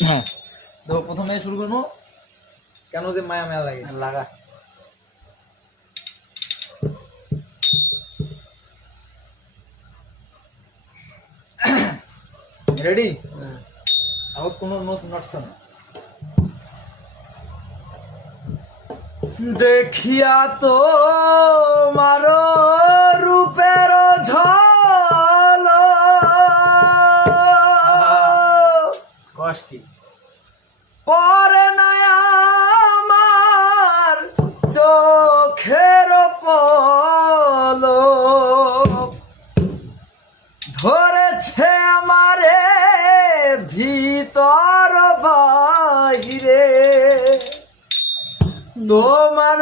হ্যাঁ, তো প্রথমে শুরু করবো কেন যে মায়া মায়া লাগে। লাগা রেডি? আবার কোনো নোট নটছ না। দেখিয়া তো মারো রূপের ঝল কষ্টি পরে না আমার চোখের পল ধরেছে আমারে ভিতর বাহিরে তোমার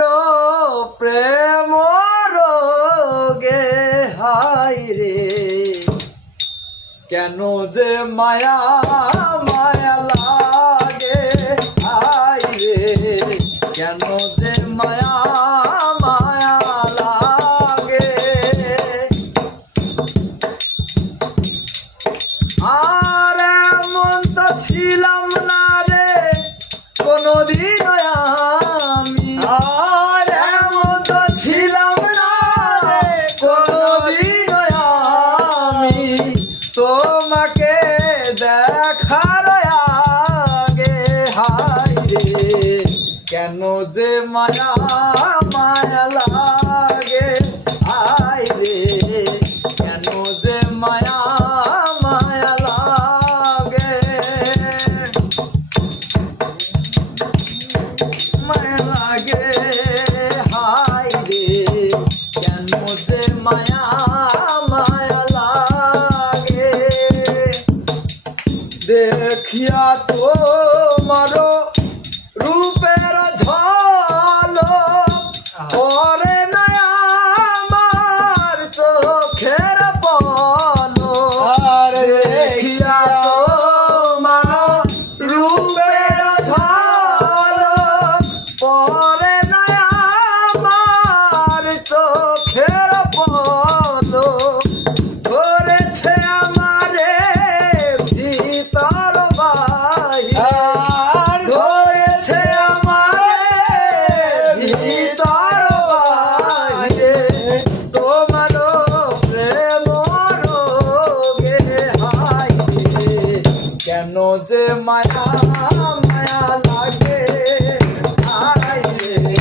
প্রেম রোগে হাই রে কেন যে মায়া মায়া লাগে হাই রে কেন যে মায়া মায়া লাগে আর এমন তো ছিলাম না রে কোনদিন আমি আর এমন তো ছিলাম না রে কোনদিন আমি তোমাকে দেখার আগে হাই রে কেন যে মায়া মায়া লাগে হাই রে কেন যে মায়া মায়া লাগে মায়া লাগে হাই রে কেন যে মায়া মায়া লাগে দেখিয়া তোমার রূপের ঝলক পরে না আমার চোখের পলক আর দেখিয়া তোমার রূপের ঝলক পরে না আমার চোখের পলক ধরেছে আমারে ভিতর বাহিরে আর ধরেছে আমারে ভিতর বাহিরে তোমার প্রেম রোগে হাই রে কেন যে মায়া মায়া লাগে হাই রে